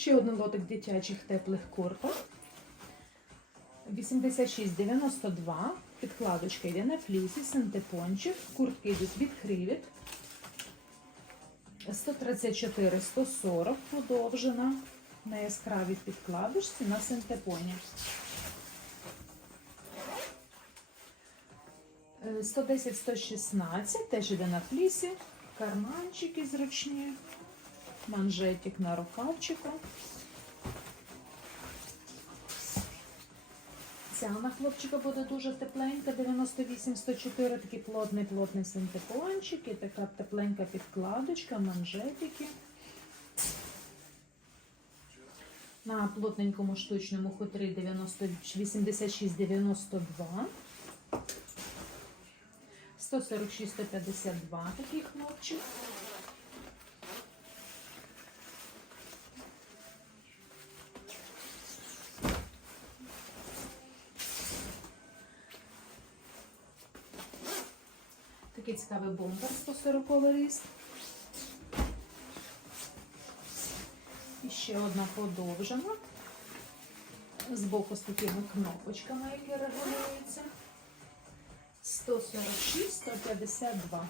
Ще один лотик дитячих теплих курток. 86,92. Підкладочка йде на флісі, синтепончик. Куртки йдуть від Хривіт. 134, 140 подовжена на яскравій підкладочці на синтепоні. Е, 110, 116 теж іде на флісі. Карманчики зручні. Манжетик на рукавчику. Ця на хлопчика буде дуже тепленька, 98-104, такий плотний плотний синтепончик і така тепленька підкладочка, манжетики. На плотненькому штучному хутрі 90 86-92. 146-152 такий хлопчик. Такий цікавий бомбер 140 ріст. І ще одна подовжена. Збоку з такими кнопочками, які регулюються. 146, 152.